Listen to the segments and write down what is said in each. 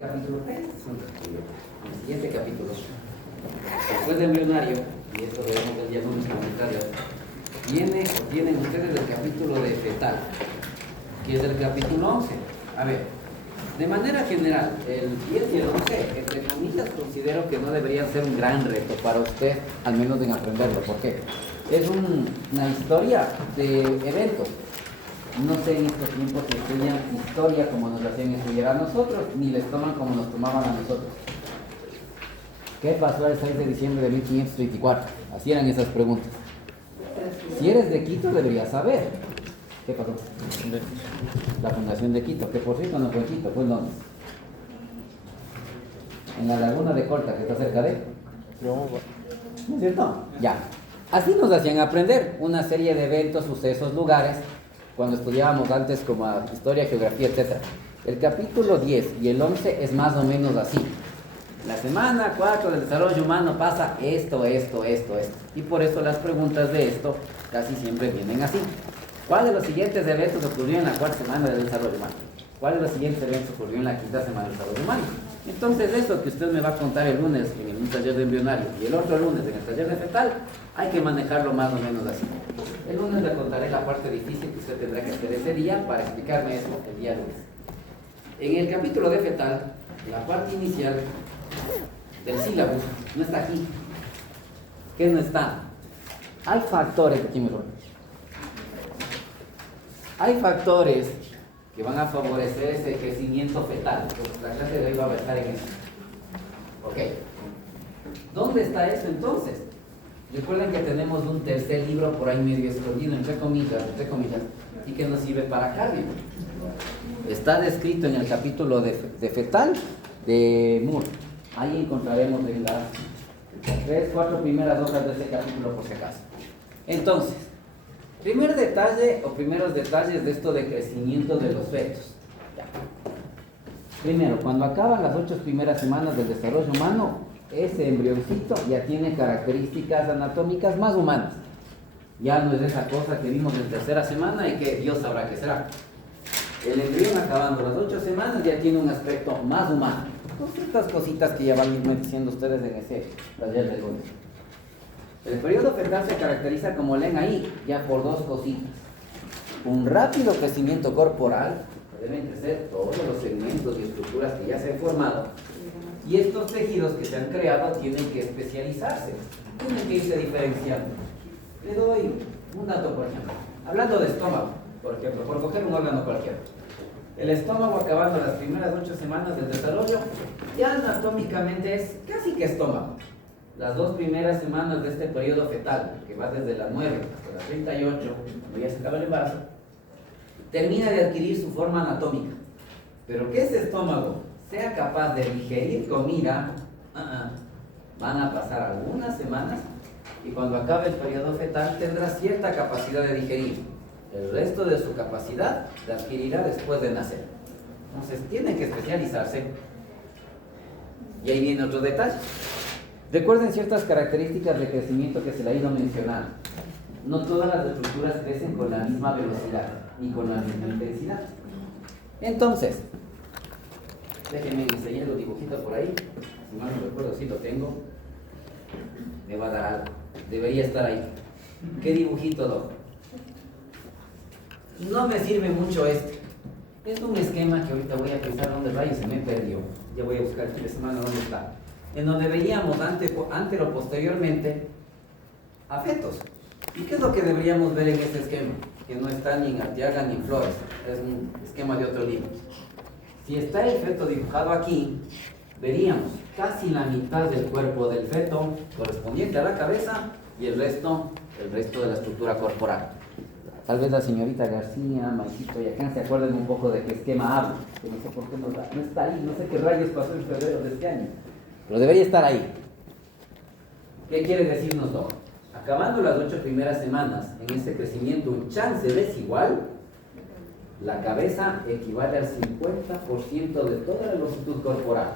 Capítulo 3, en el siguiente capítulo, después del embrionario, y esto debemos ver ya en los comentarios, tienen ustedes el capítulo de fetal, que es el capítulo 11. A ver, de manera general, el 10 y el 11, entre comillas, considero que no deberían ser un gran reto para usted, al menos en aprenderlo. ¿Por qué? Es una historia de eventos. No sé en estos tiempos si estudian historia como nos hacían estudiar a nosotros, ni les toman como nos tomaban a nosotros. ¿Qué pasó el 6 de diciembre de 1534? Así eran esas preguntas. Si eres de Quito, deberías saber. ¿Qué pasó? La fundación de Quito, que por cierto no fue en Quito, fue en Londres. En la laguna de Colta, que está cerca de... ¿No es cierto? Ya. Así nos hacían aprender una serie de eventos, sucesos, lugares, cuando estudiábamos antes como historia, geografía, etc. El capítulo 10 y el 11 es más o menos así. La semana 4 del desarrollo humano pasa esto. Y por eso las preguntas de esto casi siempre vienen así. ¿Cuál de los siguientes eventos ocurrió en la cuarta semana del desarrollo humano? ¿Cuál de los siguientes eventos ocurrió en la quinta semana del desarrollo humano? Entonces eso que usted me va a contar el lunes en un taller de embrionario y el otro lunes en el taller de fetal, hay que manejarlo más o menos así. El lunes le contaré la parte difícil que usted tendrá que hacer ese día para explicarme eso el día lunes. En el capítulo de fetal, la parte inicial del sílabo no está aquí. ¿Qué no está? Hay factores, aquí mejor. Hay factores que van a favorecer ese crecimiento fetal. Pues la clase de hoy va a estar en eso. Ok. ¿Dónde está eso entonces? Recuerden que tenemos un tercer libro por ahí medio escondido, entre comillas, y que nos sirve para cardio. Está descrito en el capítulo de fetal de Moore. Ahí encontraremos en las 3-4 primeras hojas de ese capítulo por si acaso. Entonces, primer detalle o primeros detalles de esto de crecimiento de los fetos. Ya. Primero, cuando acaban las 8 primeras semanas del desarrollo humano, ese embrioncito ya tiene características anatómicas más humanas. Ya no es esa cosa que vimos en tercera semana y que Dios sabrá qué será. El embrión acabando las 8 semanas ya tiene un aspecto más humano. Entonces, estas cositas que ya van a ir diciendo ustedes en ese taller de lunes. El periodo fetal se caracteriza, como leen ahí, ya por dos cositas. Un rápido crecimiento corporal, deben crecer todos los segmentos y estructuras que ya se han formado. Y estos tejidos que se han creado tienen que especializarse, tienen que irse diferenciando. Le doy un dato, por ejemplo. Hablando de estómago, por ejemplo, por coger un órgano cualquiera. El estómago, acabando las primeras 8 semanas del desarrollo, ya anatómicamente es casi que estómago. Las 2 primeras semanas de este periodo fetal, que va desde las 9 hasta las 38, cuando ya se acaba el embarazo, termina de adquirir su forma anatómica. Pero que ese estómago sea capaz de digerir comida, van a pasar algunas semanas y cuando acabe el periodo fetal tendrá cierta capacidad de digerir. El resto de su capacidad la adquirirá después de nacer. Entonces tiene que especializarse. Y ahí viene otro detalle. Recuerden ciertas características de crecimiento que se le ha ido mencionando. No todas las estructuras crecen con la misma velocidad ni con la misma intensidad. Entonces, déjenme enseñar los dibujitos por ahí. Si mal no recuerdo, si lo tengo, me va a dar algo. Debería estar ahí. ¿Qué dibujito, Doc? No me sirve mucho este. Es un esquema que ahorita voy a pensar dónde rayos se me perdió. Ya voy a buscar aquí de semana dónde está. En donde veíamos antero posteriormente a fetos. ¿Y qué es lo que deberíamos ver en este esquema? Que no está ni en Arteaga ni en Flores. Es un esquema de otro libro. Si está el feto dibujado aquí, veríamos casi la mitad del cuerpo del feto correspondiente a la cabeza y el resto de la estructura corporal. Tal vez la señorita García, Maicito y acá se acuerden un poco de qué esquema hablo, que no sé por qué no está ahí, no sé qué rayos pasó en febrero de este año, pero debería estar ahí. ¿Qué quiere decirnos, Doc? Acabando las 8 primeras semanas en este crecimiento, un chance desigual, la cabeza equivale al 50% de toda la longitud corporal.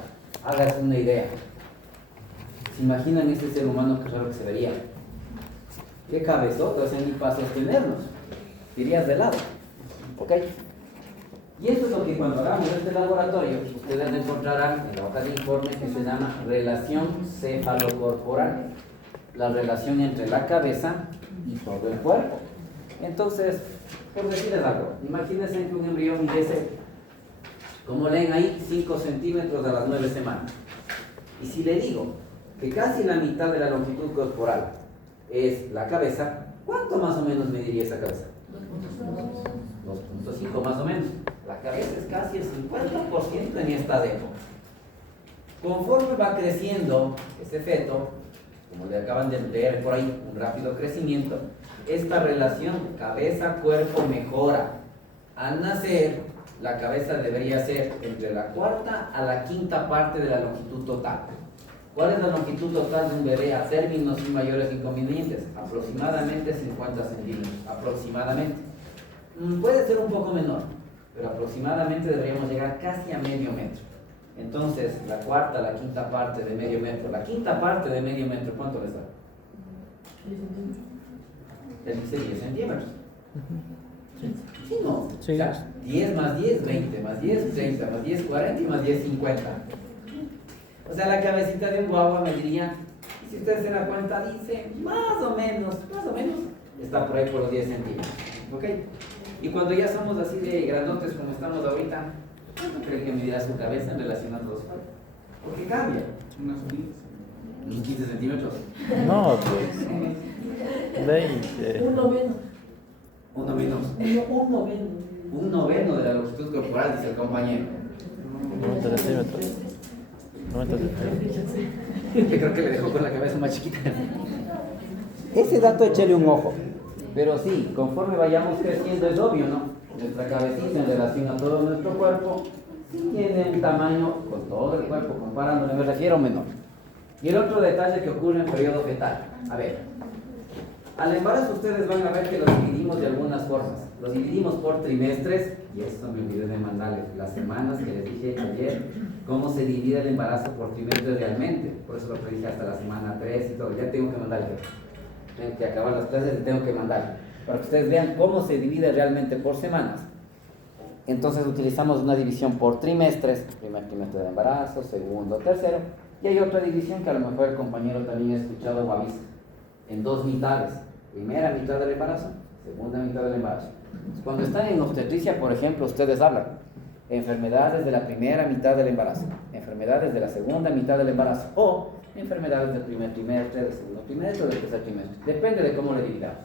Hágase una idea. ¿Se imaginan ese ser humano que raro que se vería? ¿Qué cabezota? O sea, ni para sostenernos. Irías de lado. ¿Ok? Y esto es lo que cuando hagamos este laboratorio, ustedes encontrarán en la hoja de informe que se llama relación cefalocorporal, la relación entre la cabeza y todo el cuerpo. Entonces, por decirles algo, imagínense que un embrión midiese, como leen ahí, 5 centímetros a las 9 semanas. Y si le digo que casi la mitad de la longitud corporal es la cabeza, ¿cuánto más o menos mediría esa cabeza? 2.5 más o menos. La cabeza es casi el 50% en esta época. Conforme va creciendo ese feto, como le acaban de leer por ahí, un rápido crecimiento, esta relación cabeza-cuerpo mejora. Al nacer, la cabeza debería ser entre la cuarta a la quinta parte de la longitud total. ¿Cuál es la longitud total de un bebé a términos sin mayores inconvenientes? Aproximadamente 50 centímetros. Aproximadamente. Puede ser un poco menor, pero aproximadamente deberíamos llegar casi a medio metro. Entonces, la cuarta, la quinta parte de medio metro. La quinta parte de medio metro, ¿cuánto les da? 10 centímetros. Sí, no. Sí. O sea, 10 más 10, 20, más 10, 30, más 10, 40 y más 10, 50. O sea, la cabecita de un guagua me diría, y si ustedes se dan cuenta, dice, más o menos, está por ahí por los 10 centímetros. ¿Ok? Y cuando ya somos así de grandotes como estamos ahorita, ¿cuánto creen que medirá su cabeza en relación a todos? Porque cambia. Unos 15 centímetros. No, pues. 20. Uno menos. Uno menos. Un noveno. Un noveno de la longitud corporal, dice el compañero. 90 centímetros. 90 centímetros. Yo creo que le dejó con la cabeza más chiquita. Ese dato échale un ojo. Pero sí, conforme vayamos creciendo es obvio, ¿no? Nuestra cabecita en relación a todo nuestro cuerpo sí tiene un tamaño con todo el cuerpo, comparándolo, me refiero, menor. Y el otro detalle que ocurre en el periodo fetal. A ver, al embarazo ustedes van a ver que lo dividimos de algunas formas. Los dividimos por trimestres, y eso me olvidé de mandarles las semanas que les dije ayer, cómo se divide el embarazo por trimestres realmente. Por eso lo predije hasta la semana 3 y todo. Ya tengo que mandarle. Tengo que acabar las clases y tengo que mandar. Para que ustedes vean cómo se divide realmente por semanas. Entonces utilizamos una división por trimestres. Primer trimestre del embarazo, segundo, tercero. Y hay otra división que a lo mejor el compañero también ha escuchado o ha visto. En 2 mitades. Primera mitad del embarazo, segunda mitad del embarazo. Cuando están en obstetricia, por ejemplo, ustedes hablan enfermedades de la primera mitad del embarazo, enfermedades de la segunda mitad del embarazo o enfermedades del primer trimestre, del segundo trimestre o del tercer trimestre. Depende de cómo le dividamos.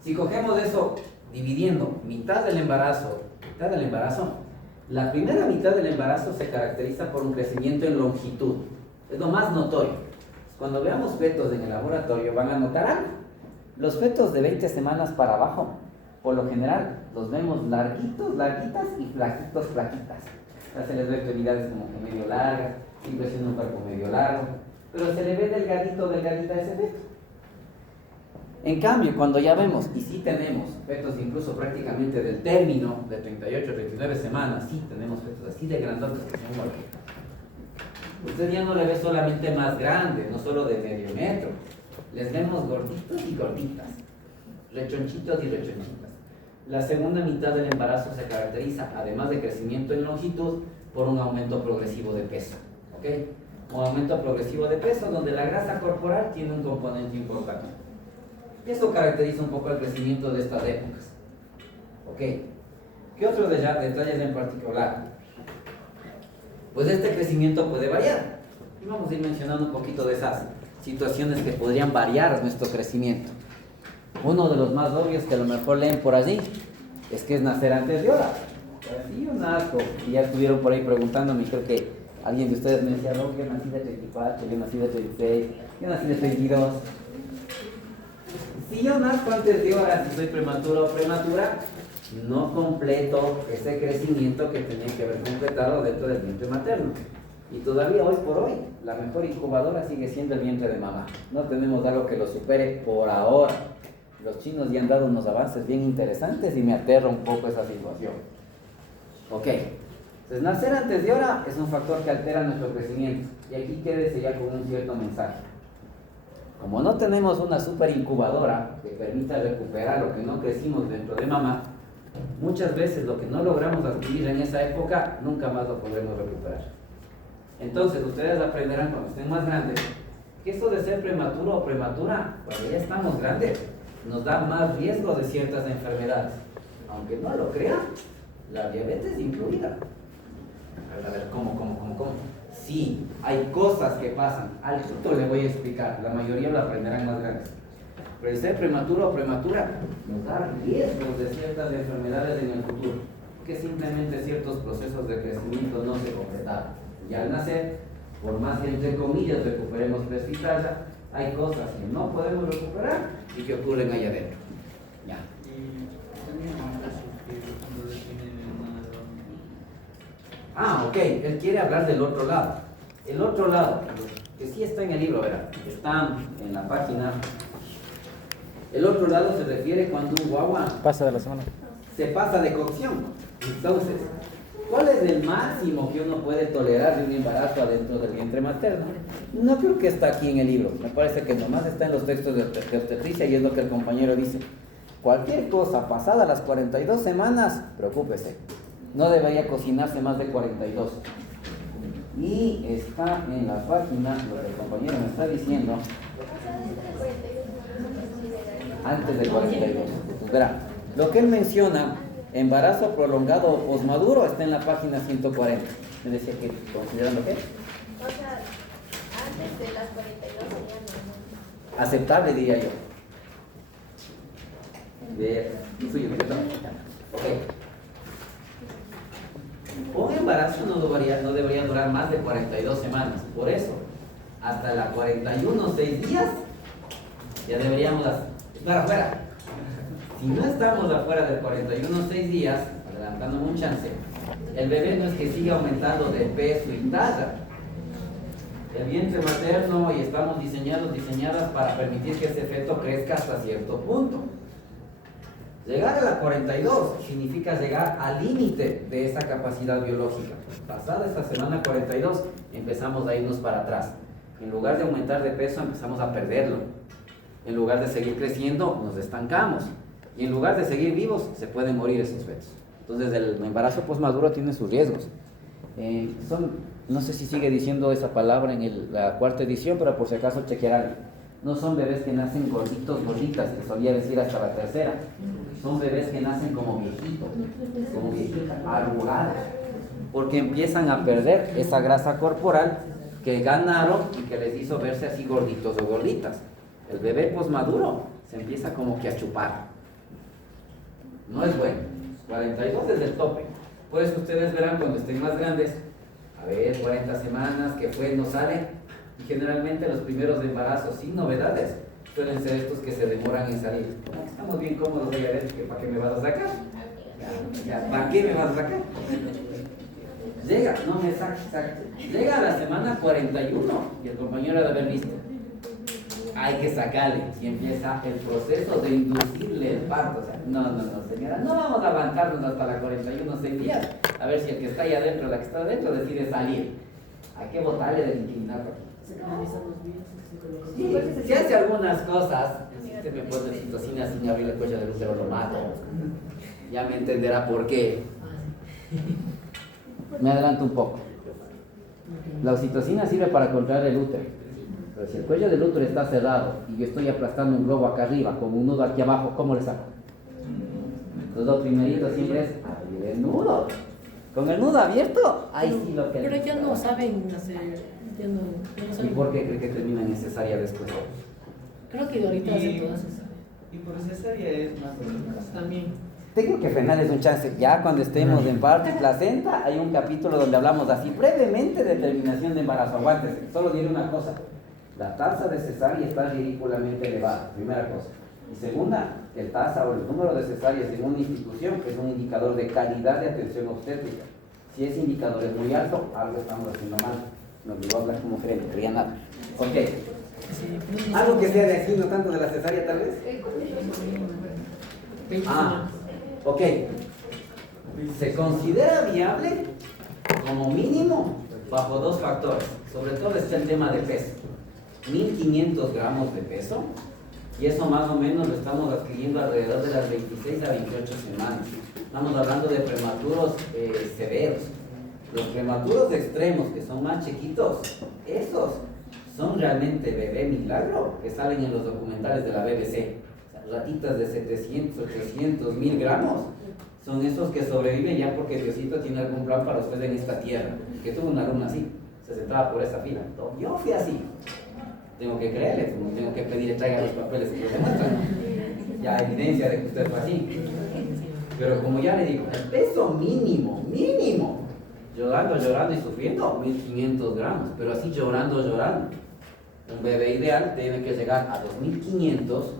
Si cogemos eso dividiendo mitad del embarazo, la primera mitad del embarazo se caracteriza por un crecimiento en longitud. Es lo más notorio. Cuando veamos fetos en el laboratorio van a notar algo. Los fetos de 20 semanas para abajo, por lo general, los vemos larguitos, larguitas y flaquitos, flaquitas. Ya se les ve extremidades como que medio largas, siempre siendo un cuerpo medio largo, pero se le ve delgadito, delgadita ese feto. En cambio, cuando ya vemos, y sí tenemos fetos incluso prácticamente del término de 38, 39 semanas, sí tenemos fetos así de grandotes que son gorditos. Usted ya no le ve solamente más grande, no solo de medio metro. Les vemos gorditos y gorditas, rechonchitos y rechonchitas. La segunda mitad del embarazo se caracteriza, además de crecimiento en longitud, por un aumento progresivo de peso. ¿Ok? Un aumento progresivo de peso donde la grasa corporal tiene un componente importante. Eso caracteriza un poco el crecimiento de estas épocas. ¿Ok? ¿Qué otros detalles en particular? Pues este crecimiento puede variar. Y vamos a ir mencionando un poquito de esas situaciones que podrían variar nuestro crecimiento. Uno de los más obvios que a lo mejor leen por allí es que es nacer antes de hora. Sí, yo nazco. Y ya estuvieron por ahí preguntándome, creo que alguien de ustedes me decía, no, yo nací de 34, yo nací de 36, yo nací de 32. Si yo nazco antes de hora, si soy prematuro o prematura, no completo ese crecimiento que tenía que haber completado dentro del vientre materno. Y todavía hoy por hoy, la mejor incubadora sigue siendo el vientre de mamá. No tenemos algo que lo supere por ahora. Los chinos ya han dado unos avances bien interesantes y me aterra un poco esa situación. Ok, entonces nacer antes de hora es un factor que altera nuestro crecimiento. Y aquí quédese ya con un cierto mensaje. Como no tenemos una super incubadora que permita recuperar lo que no crecimos dentro de mamá, muchas veces lo que no logramos adquirir en esa época, nunca más lo podremos recuperar. Entonces, ustedes aprenderán cuando estén más grandes que esto de ser prematuro o prematura, cuando ya estamos grandes, nos da más riesgo de ciertas enfermedades. Aunque no lo crean, la diabetes incluida. A ver, ¿cómo? Sí, hay cosas que pasan. Al tutor le voy a explicar, la mayoría lo aprenderán más grandes. Pero el ser prematuro o prematura nos da riesgos de ciertas enfermedades en el futuro, que simplemente ciertos procesos de crecimiento no se completaron. Y al nacer, por más que entre comillas recuperemos peso y talla, hay cosas que no podemos recuperar y que ocurren allá adentro. Ya. Ok, él quiere hablar del otro lado. El otro lado, que sí está en el libro, verá, está en la página. El otro lado se refiere cuando un guagua Pasa de la semana. se pasa de cocción. Entonces, ¿cuál es el máximo que uno puede tolerar de un embarazo adentro del vientre materno? No creo que está aquí en el libro. Me parece que nomás está en los textos de obstetricia y es lo que el compañero dice. Cualquier cosa pasada las 42 semanas, preocúpese. No debería cocinarse más de 42. Y está en la página, lo que el compañero me está diciendo, antes de 42. Verá, lo que él menciona, embarazo prolongado o posmaduro, está en la página 140. Me decía que, ¿considerando qué? O sea, antes de las 42 sería normal. Aceptable, diría yo. Suyo, ¿cierto? Ok. Un embarazo no debería durar más de 42 semanas. Por eso, hasta la 41, 6 días, ya deberíamos estar afuera. Si no estamos afuera de 41, 6 días, adelantándome un chance, el bebé no es que siga aumentando de peso y talla. El vientre materno y estamos diseñadas para permitir que ese feto crezca hasta cierto punto. Llegar a la 42 significa llegar al límite de esa capacidad biológica. Pasada esta semana 42, empezamos a irnos para atrás. En lugar de aumentar de peso, empezamos a perderlo. En lugar de seguir creciendo, nos estancamos. Y en lugar de seguir vivos, se pueden morir esos fetos. Entonces, el embarazo posmaduro tiene sus riesgos. No sé si sigue diciendo esa palabra en la cuarta edición, pero por si acaso chequearán. No son bebés que nacen gorditos, gorditas, que solía decir hasta la tercera. Son bebés que nacen como viejitos, arrugados, porque empiezan a perder esa grasa corporal que ganaron y que les hizo verse así gorditos o gorditas. El bebé posmaduro se empieza como que a chupar. No es bueno. 42 es el tope. Por eso ustedes verán cuando estén más grandes, a ver, 40 semanas, que fue, no sale. Y generalmente los primeros embarazos sin novedades suelen ser estos que se demoran en salir. Estamos bien cómodos, voy a ver, que ¿para qué me vas a sacar? ¿Para qué me vas a sacar? Llega, no me saques, llega a la semana 41 y el compañero ha de haber visto. Hay que sacarle y empieza el proceso de inducirle el parto. O sea, no, señora, no vamos a avanzarnos hasta la 41, 6 días. A ver si el que está ahí adentro, la que está adentro, decide salir. Hay que botarle del inquilinato aquí. Sí, si hace algunas cosas, si me pone oxitocina sin abrir el cuello del útero, lo mato. Ya me entenderá por qué. Me adelanto un poco. La oxitocina sirve para contraer el útero. Pero si el cuello del útero está cerrado y yo estoy aplastando un globo acá arriba con un nudo aquí abajo, ¿cómo le saco? Entonces lo primerito siempre es abrir el nudo. Con el nudo abierto, ahí sí lo que... Pero ya no saben hacer... Ya no ¿Y saben. por qué cree que termina en cesárea después? Creo que ahorita hacen todas esas. Y por cesárea es más delicado. También. Tengo que frenarles un chance. Ya cuando estemos en parto y placenta, hay un capítulo donde hablamos así brevemente de terminación de embarazo. Aguántese, solo diré una cosa. La tasa de cesárea está ridículamente elevada, primera cosa. Y segunda, el tasa o el número de cesáreas en una institución es un indicador de calidad de atención obstétrica. Si ese indicador es muy alto, algo estamos haciendo mal. No digo hablar como gerente, no quería nada. Ok. Sí, Algo que sea de aquí, no tanto de la cesárea tal vez. Ok. Se considera viable como mínimo bajo dos factores. Sobre todo está el tema de peso. 1500 gramos de peso Y eso más o menos lo estamos adquiriendo alrededor de las 26 a 28 semanas. Estamos hablando de prematuros severos. Los prematuros extremos, que son más chiquitos, esos son realmente bebé milagro, que salen en los documentales de la BBC. O sea, ratitas de 700, 800, 1000 gramos. Son esos que sobreviven ya porque Diosito tiene algún plan para usted en esta tierra. Que tuvo una alumna así, se sentaba por esa fila. Yo fui así. Tengo que creerle, tengo que pedirle traiga los papeles que lo demuestran. Ya evidencia de que usted fue así. Pero como ya le digo, el peso mínimo, llorando y sufriendo, 1500 gramos, pero así llorando. Un bebé ideal tiene que llegar a 2500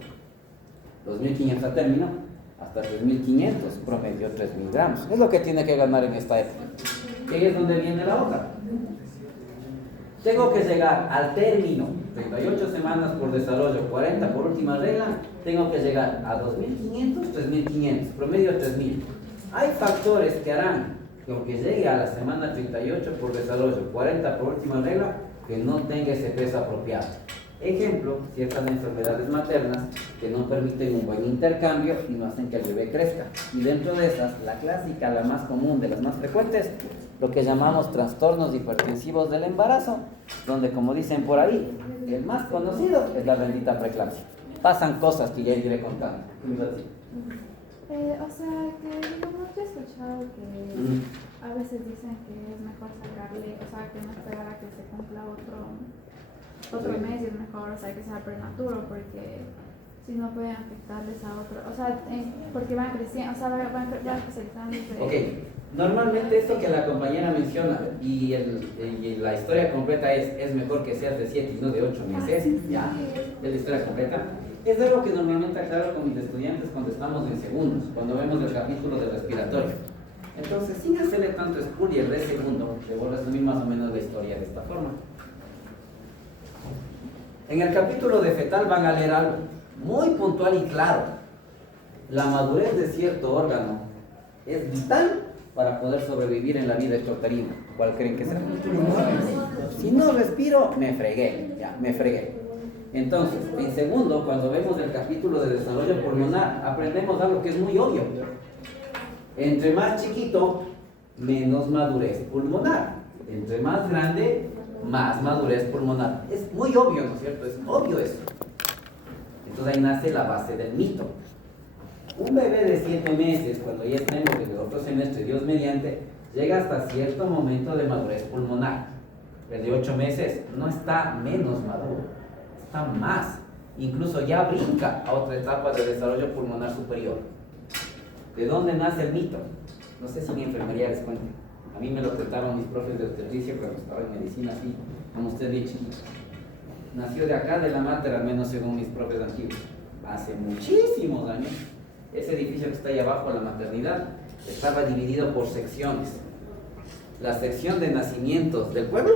a término, hasta 3500, promedio 3000 gramos. Es lo que tiene que ganar en esta época. Y ahí es donde viene la otra. Tengo que llegar al término, 38 semanas por desarrollo, 40 por última regla, tengo que llegar a 2500, 3500, promedio 3000. Hay factores que harán que aunque llegue a la semana 38 por desarrollo, 40 por última regla, que no tenga ese peso apropiado. Ejemplo, ciertas enfermedades maternas que no permiten un buen intercambio y no hacen que el bebé crezca. Y dentro de esas, la clásica, la más común, de las más frecuentes, lo que llamamos trastornos hipertensivos del embarazo, donde, como dicen por ahí, el más conocido es la bendita preeclampsia. Pasan cosas que ya iré contando. ¿Qué me ibas a decir? O sea, que digamos, yo he escuchado que a veces dicen que es mejor sacarle, o sea, que no esperar a que se cumpla otro mes y es mejor, o sea, que sea prematuro, porque si no pueden afectarles a otro, o sea, porque van creciendo, o sea, van especializándose. Ok, normalmente esto que la compañera menciona y la historia completa es mejor que seas de 7 y no de 8 meses, ya, es la historia completa. Es algo que normalmente aclaro con mis estudiantes cuando estamos en segundos, cuando vemos el capítulo de respiratorio. Entonces, sin hacerle tanto spoiler de segundo, le voy a resumir más o menos la historia de esta forma. En el capítulo de fetal van a leer algo muy puntual y claro. La madurez de cierto órgano es vital para poder sobrevivir en la vida extrauterina. ¿Cuál creen que será? Si no respiro, me fregué. Ya, me fregué. Entonces, en segundo, cuando vemos el capítulo de desarrollo pulmonar, aprendemos algo que es muy obvio. Entre más chiquito, menos madurez pulmonar. Entre más grande, más madurez pulmonar. Es muy obvio, ¿no es cierto? Es obvio eso. Entonces ahí nace la base del mito. Un bebé de 7 meses, cuando ya estemos en el otro semestre, Dios mediante, llega hasta cierto momento de madurez pulmonar. El de 8 meses no está menos maduro, está más. Incluso ya brinca a otra etapa de desarrollo pulmonar superior. ¿De dónde nace el mito? No sé si en enfermería les cuento. A mí me lo contaron mis profes de obstetricia cuando estaba en medicina, así, como usted bien chiquito. Nació de acá, de la mater, al menos según mis profes antiguos. Hace muchísimos años. Ese edificio que está ahí abajo, la maternidad, estaba dividido por secciones. La sección de nacimientos del pueblo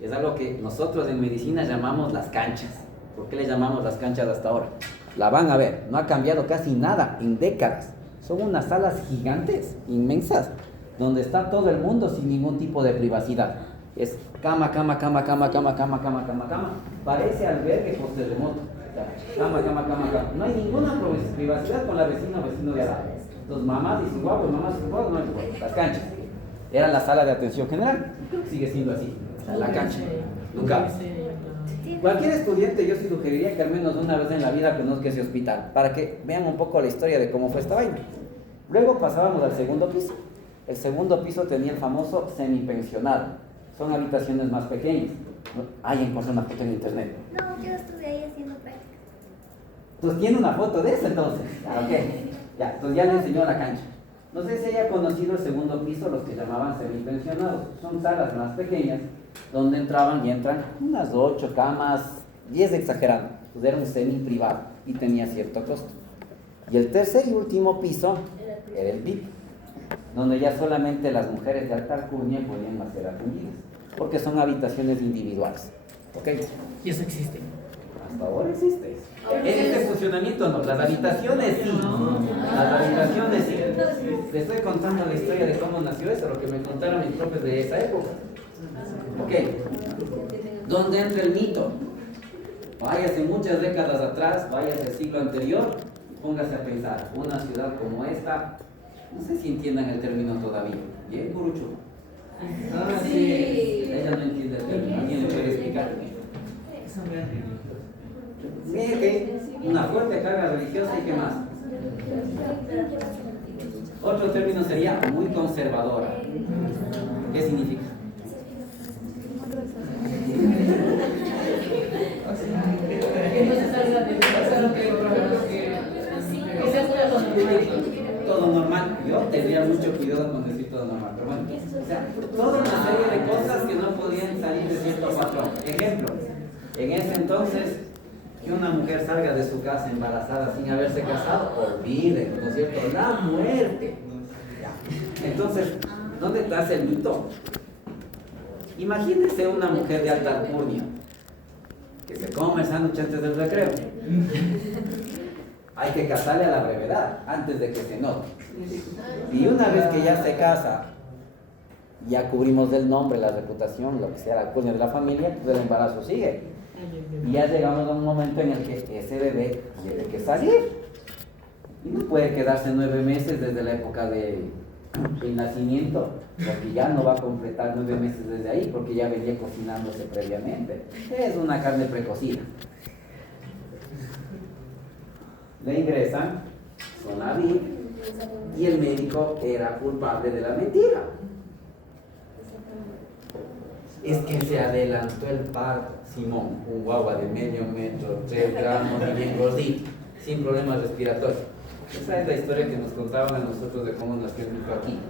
es algo que nosotros en medicina llamamos las canchas. ¿Por qué le llamamos las canchas hasta ahora? La van a ver, no ha cambiado casi nada en décadas. Son unas salas gigantes, inmensas, donde está todo el mundo sin ningún tipo de privacidad. Es cama. Parece albergue post-terremoto. Cama. No hay ninguna privacidad con la vecina o vecino de al lado. Los mamás y sus guapos, no hay guapos. Las canchas. Era la sala de atención general. Sigue siendo así. La cancha. Nunca. Cualquier estudiante yo sí sugeriría que al menos una vez en la vida conozca ese hospital, para que vean un poco la historia de cómo fue esta vaina. Luego pasábamos al segundo piso. El segundo piso tenía el famoso semipensionado. Son habitaciones más pequeñas. Hay encontré una foto en internet. No, yo estuve ahí haciendo práctica. Pues tiene una foto de eso entonces. Ok. Ya, entonces ya le enseñó la cancha. No sé si haya conocido el segundo piso, los que llamaban semipensionados. Son salas más pequeñas donde entraban y entran unas 8 camas, 10 exagerando. Pues era un semi privado y tenía cierto costo. Y el tercer y último piso era el VIP, donde ya solamente las mujeres de alta alcurnia podían ser atendidas, porque son habitaciones individuales. ¿Ok? Y eso existe. Hasta ahora existe. En este funcionamiento no, las habitaciones sí. Las habitaciones sí. Les estoy contando la historia de cómo nació eso, lo que me contaron mis profes de esa época. Ok. ¿Dónde entra el mito? Váyase muchas décadas atrás, váyase al siglo anterior, póngase a pensar, una ciudad como esta, no sé si entiendan el término todavía. ¿Bien, Curucho? Ah, sí. Ella no entiende el término, ¿alguien le puede explicar? Eso me hace. Mire que una fuerte carga religiosa y qué más. Otro término sería muy conservadora. ¿Qué significa? Entonces salga de que sea todo normal. Todo normal. Yo tendría mucho cuidado con decir todo normal, pero bueno. O sea, toda una serie de cosas que no podían salir de cierto patrón. Ejemplo, en ese entonces, que una mujer salga de su casa embarazada sin haberse casado, olviden, ¿no es cierto? La muerte. Entonces, ¿dónde está el mito? Imagínense una mujer de alta alcurnia que se come el sándwich antes del recreo. Hay que casarle a la brevedad, antes de que se note. Y una vez que ya se casa, ya cubrimos el nombre, la reputación, lo que sea, la alcurnia de la familia, pues el embarazo sigue. Y ya llegamos a un momento en el que ese bebé tiene que salir. Y no puede quedarse 9 meses desde la época del nacimiento, porque ya no va a completar 9 meses desde ahí, porque ya venía cocinándose previamente. Es una carne precocida. Le ingresan, Sonaví, y el médico era culpable de la mentira. Es que se adelantó el parto, Simón, un guagua de medio metro, 3 gramos y bien gordito, sin problemas respiratorios. Esa es la historia que nos contaban a nosotros de cómo nació el hijo aquí.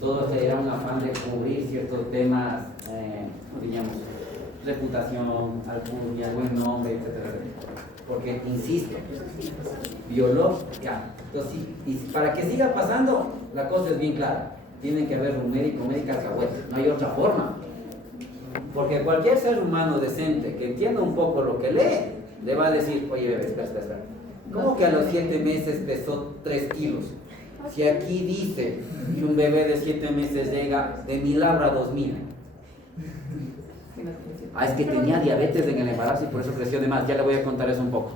Todo era un afán de cubrir ciertos temas, diríamos, reputación, alcurnia, buen nombre, etcétera. Porque, insisto, biológica. Entonces, y para que siga pasando, la cosa es bien clara. Tiene que haber un médico, médica alcahueta. No hay otra forma. Porque cualquier ser humano decente que entienda un poco lo que lee, le va a decir, oye bebé, espera. ¿Cómo que a los 7 meses pesó 3 kilos? Si aquí dice que un bebé de 7 meses llega de 1000 a 2000. Ah, es que tenía diabetes en el embarazo y por eso creció de más. Ya le voy a contar eso un poco.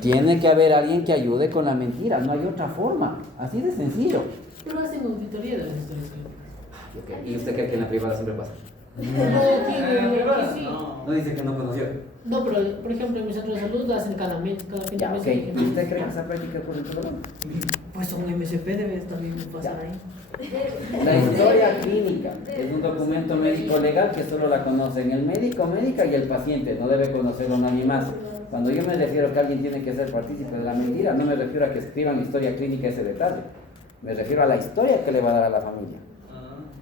Tiene que haber alguien que ayude con la mentira, no hay otra forma. Así de sencillo. Pero hacen auditoría de las historias. ¿Y usted cree que en la privada siempre pasa? No, aquí sí. No dice que no conoció. No, pero por ejemplo en mi centro de salud hacen cada mes, cada fin de Ya, mes. ok. ¿Y usted cree que esa práctica por el problema? Pues un MSP debe también pasar ahí. La historia clínica es un documento médico legal que solo la conocen el médico, médica y el paciente, no debe conocerlo nadie más. Cuando yo me refiero a que alguien tiene que ser partícipe de la mentira, no me refiero a que escriban historia clínica ese detalle. Me refiero a la historia que le va a dar a la familia.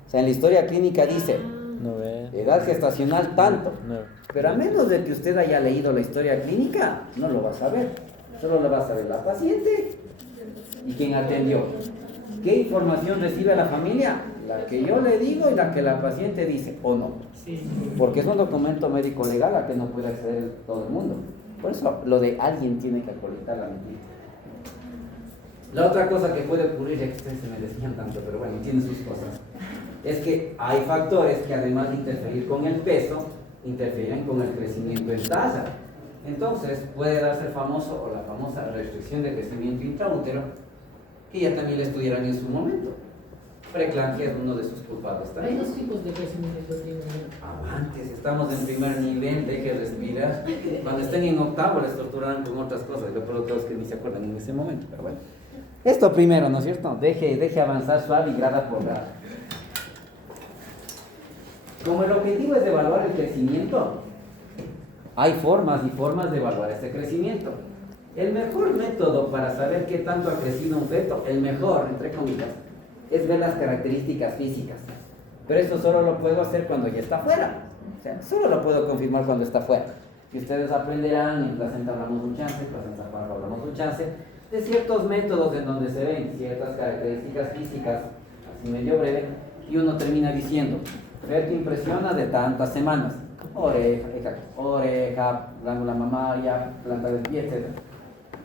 O sea, en la historia clínica dice, 9, edad gestacional tanto. 9. Pero a menos de que usted haya leído la historia clínica, no lo va a saber. Solo lo va a saber la paciente y quien atendió. ¿Qué información recibe la familia? La que yo le digo y la que la paciente dice, o no. Sí. Porque es un documento médico legal a que no puede acceder todo el mundo. Por eso, lo de alguien tiene que actualizar la mentira. La otra cosa que puede ocurrir, es que ustedes se me decían tanto, pero bueno, tiene sus cosas, es que hay factores que además de interferir con el peso, interfieren con el crecimiento en talla. Entonces, puede darse el famoso o la famosa restricción de crecimiento intraútero, que ya también le estudiaron en su momento. Preeclampsia es uno de sus culpables Hay también. 2 tipos de crecimiento primo. Avantes, estamos en primer nivel, deje respirar. Cuando estén en octavo les torturarán con otras cosas, lo peor de todo es que ni se acuerdan en ese momento, pero bueno. Esto primero, ¿no es cierto? Deje avanzar suave y grada por grada. Como el objetivo es evaluar el crecimiento, hay formas y formas de evaluar este crecimiento. El mejor método para saber qué tanto ha crecido un feto, el mejor, entre comillas, es ver las características físicas. Pero esto solo lo puedo hacer cuando ya está fuera. O sea, solo lo puedo confirmar cuando está fuera. Y ustedes aprenderán, en placenta hablamos un chance, en placenta parva hablamos un chance, de ciertos métodos en donde se ven ciertas características físicas, así medio breve, y uno termina diciendo, feto impresiona de tantas semanas, oreja, glándula mamaria, planta del pie, etc.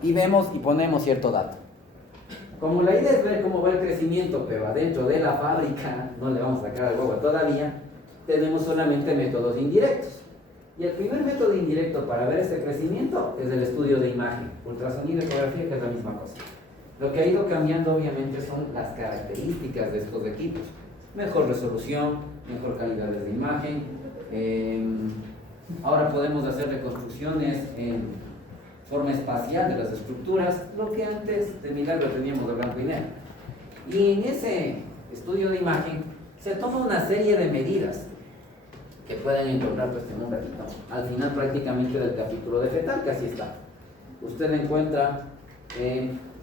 Y vemos y ponemos cierto dato. Como la idea es ver cómo va el crecimiento, pero adentro de la fábrica, no le vamos a sacar al huevo todavía, tenemos solamente métodos indirectos. Y el primer método indirecto para ver ese crecimiento es el estudio de imagen, ultrasonido y ecografía, que es la misma cosa. Lo que ha ido cambiando obviamente son las características de estos equipos. Mejor resolución, mejor calidad de imagen. Ahora podemos hacer reconstrucciones en forma espacial de las estructuras, lo que antes de milagro teníamos de blanco y negro. Y en ese estudio de imagen se toma una serie de medidas que pueden encontrar pues, en un ratito. Al final prácticamente del capítulo de fetal, que así está. Usted encuentra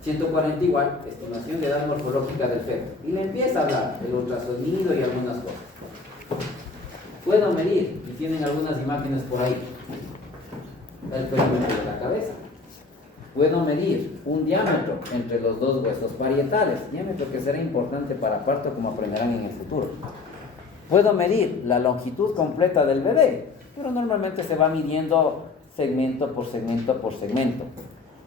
140 igual, estimación de edad morfológica del feto. Y le empieza a hablar del ultrasonido y algunas cosas. Puedo medir, y tienen algunas imágenes por ahí, el perímetro de la cabeza. Puedo medir un diámetro entre los dos huesos parietales, diámetro que será importante para parto como aprenderán en el futuro. Puedo medir la longitud completa del bebé, pero normalmente se va midiendo segmento por segmento por segmento.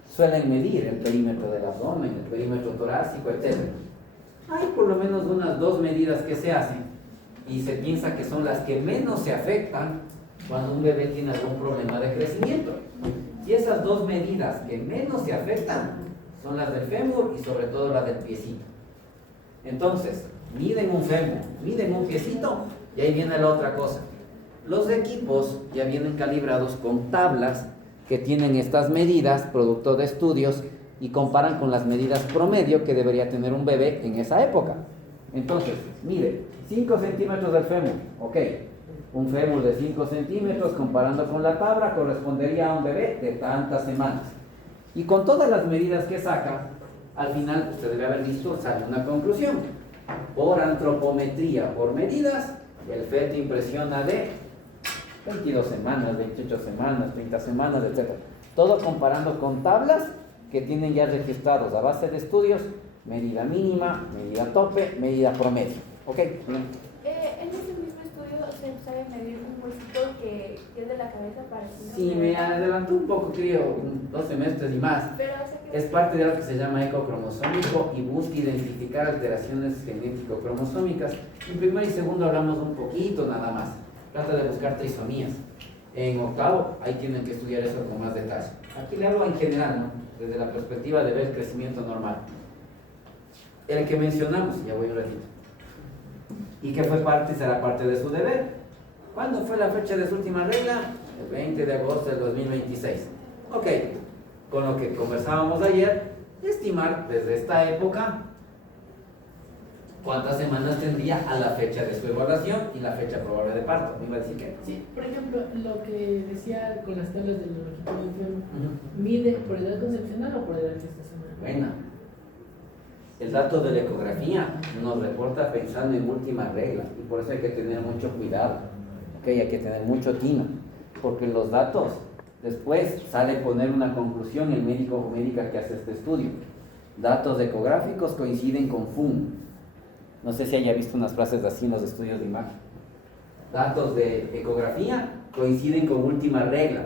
Suelen medir el perímetro del abdomen, el perímetro torácico, etc. Hay por lo menos unas 2 medidas que se hacen y se piensa que son las que menos se afectan cuando un bebé tiene algún problema de crecimiento. Y esas 2 medidas que menos se afectan son las del fémur y sobre todo la del piecito. Entonces, miden un fémur, miden un piecito y ahí viene la otra cosa. Los equipos ya vienen calibrados con tablas que tienen estas medidas, producto de estudios, y comparan con las medidas promedio que debería tener un bebé en esa época. Entonces, mire, 5 centímetros del fémur, ok. Un fémur de 5 centímetros, comparando con la tabla, correspondería a un bebé de tantas semanas. Y con todas las medidas que saca, al final, usted debe haber visto, sale una conclusión. Por antropometría, por medidas, el feto impresiona de 22 semanas, 28 semanas, 30 semanas, etc. Todo comparando con tablas que tienen ya registrados a base de estudios, medida mínima, medida tope, medida promedio. ¿Ok? En ese mismo estudio se sabe medir un huesito que es de la cabeza para encima. Sí, me adelantó un poco, creo, 2 semestres y más. Pero, o sea, que Es parte de lo que se llama eco cromosómico y busca identificar alteraciones genético-cromosómicas. En primer y segundo hablamos un poquito nada más. Trata de buscar trisomías. En octavo, ahí tienen que estudiar eso con más detalle. Aquí le hablo en general, ¿no? Desde la perspectiva de ver el crecimiento normal. El que mencionamos, ya voy un ratito. Y que fue parte, será parte de su deber. ¿Cuándo fue la fecha de su última regla? El 20 de agosto del 2026. Ok, con lo que conversábamos ayer, estimar desde esta época cuántas semanas tendría a la fecha de su evaluación y la fecha probable de parto. Me iba a decir que Sí, por ejemplo, lo que decía con las tablas del longitud del fémur, ¿mide por edad concepcional o por edad gestacional? buena. El dato de la ecografía nos reporta pensando en última regla y por eso hay que tener mucho cuidado, ¿okay? Hay que tener mucho tino, porque los datos después sale poner una conclusión el médico o médica que hace este estudio. Datos ecográficos coinciden con FUM. No sé si haya visto unas frases así en los estudios de imagen. Datos de ecografía coinciden con última regla.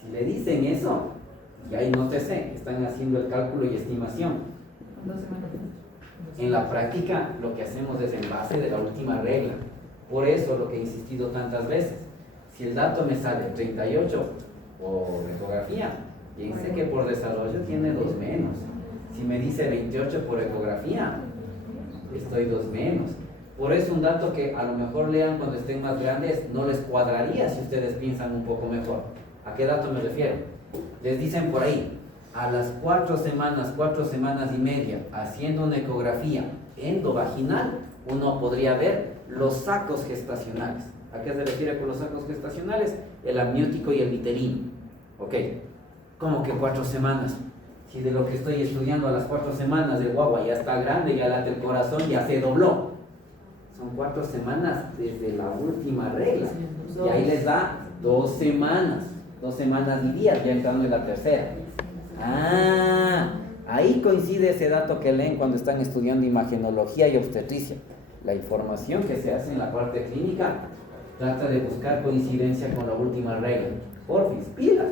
Si le dicen eso, y ahí nótese, están haciendo el cálculo y estimación. En la práctica lo que hacemos es en base de la última regla. Por eso lo que he insistido tantas veces. Si el dato me sale 38 por ecografía, piense que por desarrollo tiene 2 menos. Si me dice 28 por ecografía, estoy 2 menos. Por eso un dato que a lo mejor lean cuando estén más grandes no les cuadraría si ustedes piensan un poco mejor. ¿A qué dato me refiero? Les dicen por ahí, a las 4 semanas y media, haciendo una ecografía endovaginal, uno podría ver los sacos gestacionales. ¿A qué se refiere con los sacos gestacionales? El amniótico y el vitelino. Ok, ¿cómo que 4 semanas? Si de lo que estoy estudiando a las 4 semanas el guagua ya está grande, ya late el corazón, ya se dobló. Son 4 semanas desde la última regla. Y ahí les da 2 semanas. 2 semanas y días, ya entrando en la tercera. Ahí coincide ese dato que leen cuando están estudiando imagenología y obstetricia. La información que se hace en la parte clínica trata de buscar coincidencia con la última regla. Porfis, pilas.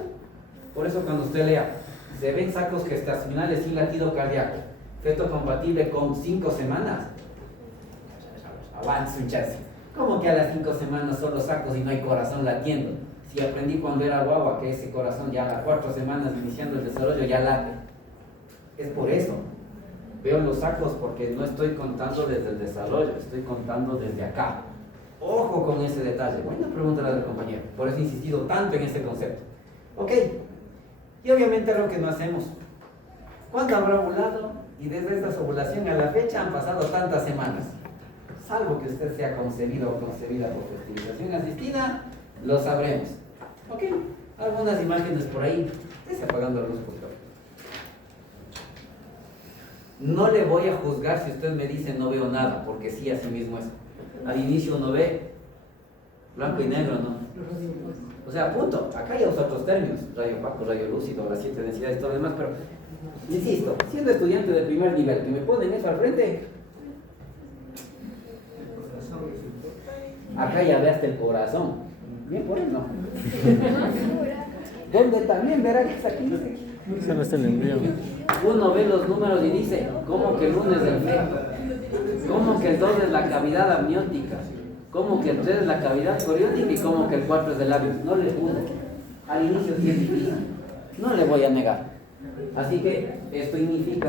Por eso cuando usted lea, se ven sacos gestacionales sin latido cardíaco, feto compatible con 5 semanas. Avance un chance. ¿Cómo que a las 5 semanas solo sacos y no hay corazón latiendo? Si aprendí cuando era guagua que ese corazón ya a las 4 semanas iniciando el desarrollo ya late. Es por eso. Veo los sacos porque no estoy contando desde el desarrollo, estoy contando desde acá. Ojo con ese detalle. Buena pregunta la del compañero. Por eso he insistido tanto en ese concepto. Ok. Y obviamente lo que no hacemos. ¿Cuándo habrá ovulado? Y desde esa ovulación a la fecha han pasado tantas semanas. Salvo que usted sea concebido o concebida por fertilización asistida, lo sabremos. Ok. Algunas imágenes por ahí. Esté apagando la luz, por favor. No le voy a juzgar si usted me dice no veo nada, porque sí, así mismo es. Al inicio uno ve blanco y negro, ¿no? O sea, punto. Acá hay otros términos, rayo opaco, rayo lúcido, las 7 densidades y todo lo demás, pero insisto, siendo estudiante de primer nivel, que me ponen eso al frente, acá ya ve hasta el corazón. Bien por él, ¿no? Donde también verá que está aquí. Eso no está en el embrión. Uno ve los números y dice, ¿cómo que el 1 es el feto? ¿Cómo que el 2 es la cavidad amniótica? ¿Cómo que el 3 es la cavidad coriónica? Y ¿cómo que el 4 es el labio? No le juzgo. Al inicio sí es difícil. No le voy a negar. Así que esto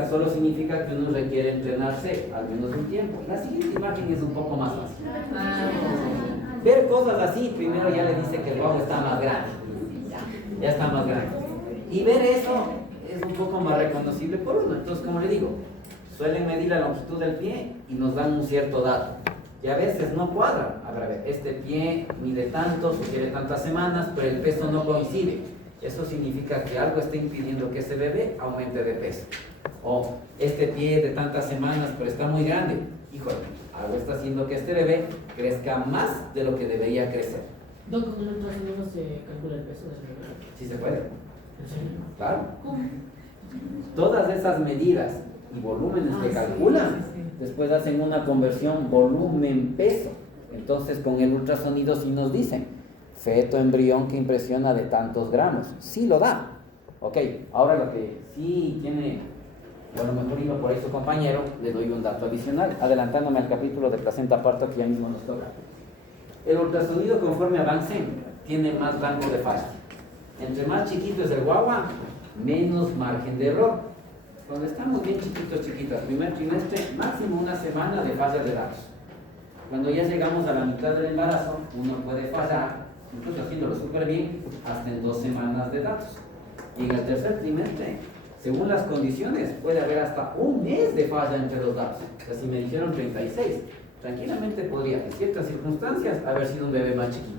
solo significa que uno requiere entrenarse al menos un tiempo. La siguiente imagen es un poco más fácil. Ver cosas así, primero ya le dice que el guapo está más grande. Ya está más grande. Y ver eso es un poco más reconocible por uno. Entonces, como le digo, suelen medir la longitud del pie y nos dan un cierto dato. Y a veces no cuadra. A ver, este pie mide tanto, sugiere tantas semanas, pero el peso no coincide. Eso significa que algo está impidiendo que ese bebé aumente de peso. O este pie de tantas semanas, pero está muy grande. Híjole, algo está haciendo que este bebé crezca más de lo que debería crecer. ¿Con el ultrasonido se calcula el peso de ese bebé? ¿Sí se puede? ¿En serio? Claro. ¿Cómo? Todas esas medidas y volúmenes que calculan, después hacen una conversión volumen-peso. Entonces con el ultrasonido sí nos dicen, feto embrión que impresiona de tantos gramos. Sí lo da. Ok, ahora lo que sí tiene, bueno, mejor iba por ahí su compañero, le doy un dato adicional, adelantándome al capítulo de placenta parto que ya mismo nos toca. El ultrasonido, conforme avance, tiene más rango de falla. Entre más chiquito es el guagua, menos margen de error. Cuando estamos bien chiquitas, primer trimestre, máximo una semana de falla de datos. Cuando ya llegamos a la mitad del embarazo, uno puede fallar, incluso haciéndolo súper bien, hasta en 2 semanas de datos. Y en el tercer trimestre, según las condiciones, puede haber hasta 1 mes de falla entre los datos. O sea, si me dijeron 36, tranquilamente podría, en ciertas circunstancias, haber sido un bebé más chiquito.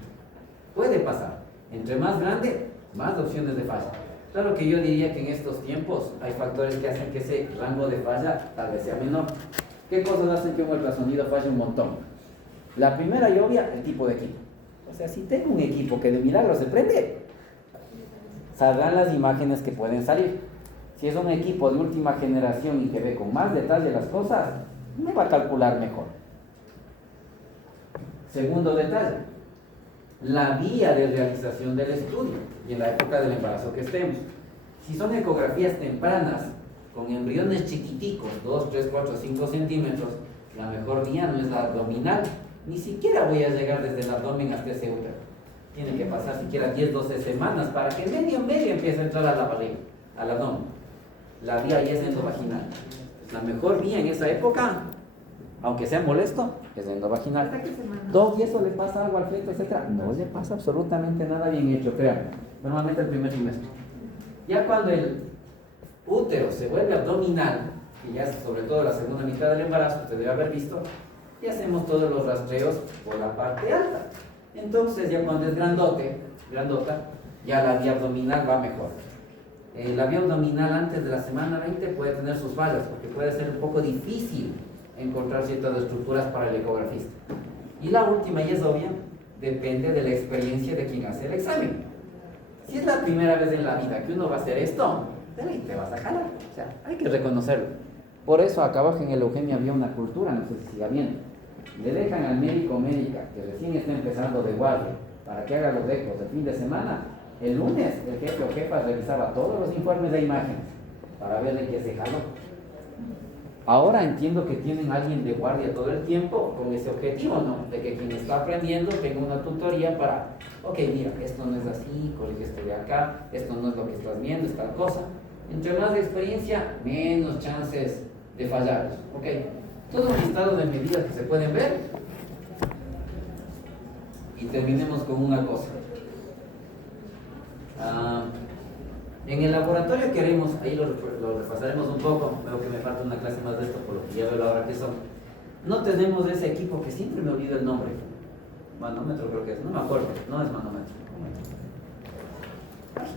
Puede pasar. Entre más grande, más opciones de falla. Claro que yo diría que en estos tiempos hay factores que hacen que ese rango de falla tal vez sea menor. ¿Qué cosas hacen que un ultrasonido falle un montón? La primera y obvia, el tipo de equipo. O sea, si tengo un equipo que de milagro se prende, saldrán las imágenes que pueden salir. Si es un equipo de última generación y que ve con más detalle las cosas, me va a calcular mejor. Segundo detalle, la vía de realización del estudio y en la época del embarazo que estemos. Si son ecografías tempranas con embriones chiquiticos, 2, 3, 4, 5 centímetros, la mejor vía no es la abdominal. Ni siquiera voy a llegar desde el abdomen hasta ese útero. Tiene que pasar siquiera 10, 12 semanas para que medio empiece a entrar a la barriga, al abdomen. La vía ya es endovaginal. La mejor vía en esa época, aunque sea molesto, es endovaginal. ¿Y eso le pasa algo al feto, etcétera? No le pasa absolutamente nada bien hecho, créanme. Normalmente el primer trimestre. Ya cuando el útero se vuelve abdominal, que ya es sobre todo la segunda mitad del embarazo, usted debe haber visto, y hacemos todos los rastreos por la parte alta. Entonces ya cuando es grandota, ya la vía abdominal va mejor. La vía abdominal antes de la semana 20 puede tener sus fallas, porque puede ser un poco difícil encontrar ciertas estructuras para el ecografista. Y la última, y es obvia, depende de la experiencia de quien hace el examen. Si es la primera vez en la vida que uno va a hacer esto, te vas a jalar. O sea, hay que reconocerlo. Por eso acá abajo en el Eugenia había una cultura, no sé si siga bien. Le dejan al médico o médica que recién está empezando de guardia para que haga los ecos de fin de semana. El lunes el jefe o jefa revisaba todos los informes de imágenes para ver de qué se jaló. Ahora entiendo que tienen alguien de guardia todo el tiempo con ese objetivo, ¿no? De que quien está aprendiendo tenga una tutoría para, ok, mira, esto no es así, corrige esto de acá, esto no es lo que estás viendo, es tal cosa. Entre más de experiencia, menos chances de fallar, ¿ok? Todo un listado de medidas que se pueden ver. Y terminemos con una cosa. En el laboratorio que haremos, ahí lo repasaremos un poco, veo que me falta una clase más de esto, por lo que ya veo la hora que son. No tenemos ese equipo que siempre me olvido el nombre. Manómetro creo que es, no me acuerdo, no es manómetro.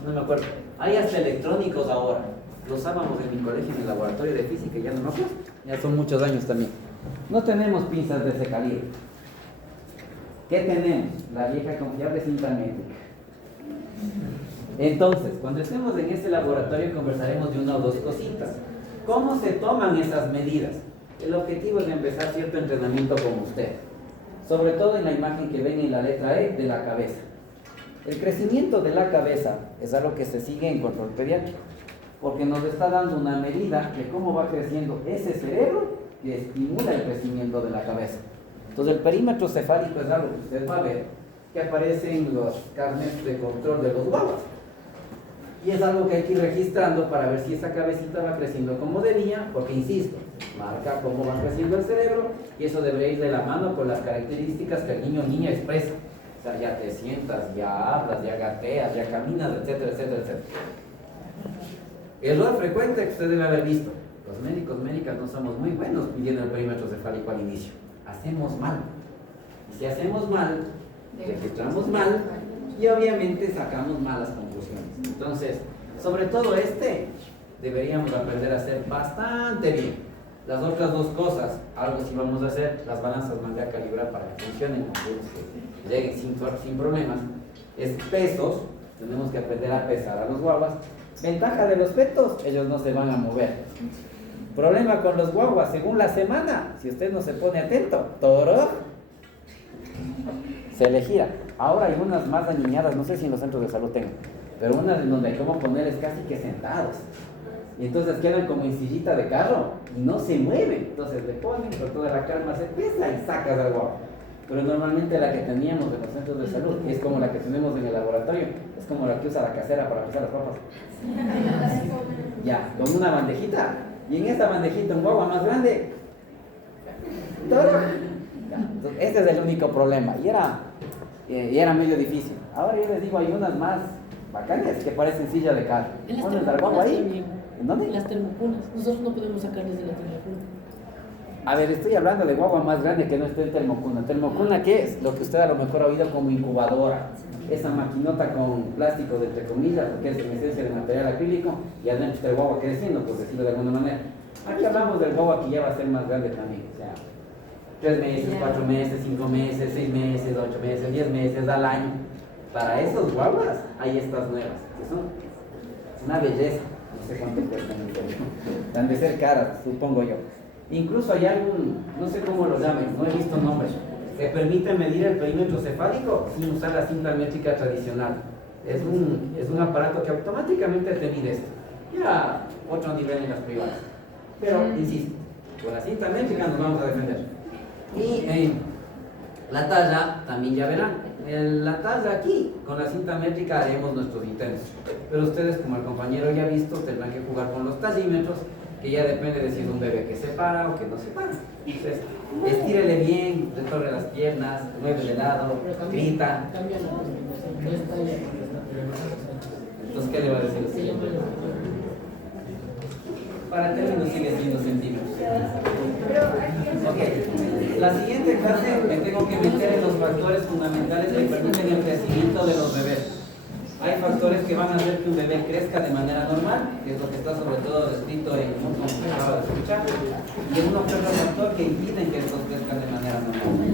No me acuerdo. Hay hasta electrónicos ahora. Lo usábamos en mi colegio en el laboratorio de física, ya no me acuerdo. Ya son muchos años también. No tenemos pinzas de ese calibre. ¿Qué tenemos? La vieja confiable cinta métrica. Entonces, cuando estemos en este laboratorio conversaremos de una o dos cositas. ¿Cómo se toman esas medidas? El objetivo es empezar cierto entrenamiento con usted. Sobre todo en la imagen que ven en la letra E de la cabeza. El crecimiento de la cabeza es algo que se sigue en control pediátrico, porque nos está dando una medida de cómo va creciendo ese cerebro que estimula el crecimiento de la cabeza. Entonces el perímetro cefálico es algo que usted va a ver que aparece en los carnets de control de los guaguas. Y es algo que hay que ir registrando para ver si esa cabecita va creciendo como debía, porque insisto, marca cómo va creciendo el cerebro y eso debería ir de la mano con las características que el niño o niña expresa. O sea, ya te sientas, ya hablas, ya gateas, ya caminas, etcétera, etcétera, etcétera. Error frecuente que usted debe haber visto. Los médicos, médicas no somos muy buenos pidiendo el perímetro cefálico al inicio. Hacemos mal. Y si hacemos mal, registramos mal y obviamente sacamos malas conclusiones. Entonces, sobre todo deberíamos aprender a hacer bastante bien. Las otras dos cosas, algo sí vamos a hacer, las balanzas mandé a calibrar para que funcionen, que lleguen sin problemas. Es pesos, tenemos que aprender a pesar a los guaguas. Ventaja de los fetos, ellos no se van a mover. Problema con los guaguas, según la semana, si usted no se pone atento, toro, se le gira. Ahora hay unas más aniñadas, no sé si en los centros de salud tengo, pero unas en donde hay como ponerles casi que sentados. Y entonces quedan como en sillita de carro y no se mueven. Entonces le ponen, con toda la calma se pesa y sacas al guapo. Pero normalmente la que teníamos en los centros de salud, que es como la que tenemos en el laboratorio, es como la que usa la casera para pesar las papas. Ya, con una bandejita. Y en esta bandejita un guagua más grande. Entonces, este es el único problema. Y era medio difícil. Ahora yo les digo, hay unas más bacanas que parecen silla de carro. Pones al guagua ahí. ¿En dónde? En las termocunas. Nosotros no podemos sacarles de la termocuna. A ver, estoy hablando de guagua más grande que no esté en termocuna. ¿Termocuna qué es? Lo que usted a lo mejor ha oído como incubadora. Esa maquinota con plástico, de entre comillas, porque es en esencia de material acrílico, y adentro está el guagua creciendo, por decirlo de alguna manera. Aquí hablamos del guagua que ya va a ser más grande también. O sea, 3 meses, 4 meses, 5 meses, 6 meses, 8 meses, 10 meses, al año. Para esos guaguas hay estas nuevas, que son una belleza. No sé cuánto cuestan, han de ser caras, supongo yo. Incluso hay algún, no sé cómo lo llamen, no he visto nombres, que permite medir el perímetro cefálico sin usar la cinta métrica tradicional. Es un aparato que automáticamente te mide esto. Ya otro nivel en las privadas. Pero, insisto, con la cinta métrica nos vamos a defender. Y la talla, también ya verán. La talla aquí, con la cinta métrica haremos nuestros intentos. Pero ustedes, como el compañero ya ha visto, tendrán que jugar con los tallímetros, que ya depende de si es un bebé que se para o que no se para. Entonces, estírele bien, retorre las piernas, mueve de lado, grita. Cambia la presentación. No está ya. Entonces, ¿qué le va a decir? Se llama Para términos sigue siendo centímetros. Ok. La siguiente clase me tengo que meter en los factores fundamentales que permiten el crecimiento de los bebés. Hay factores que van a hacer que un bebé crezca de manera normal, que es lo que está sobre todo descrito en un como acaba de escuchar, y en un otro factor que impiden que estos crezcan de manera normal.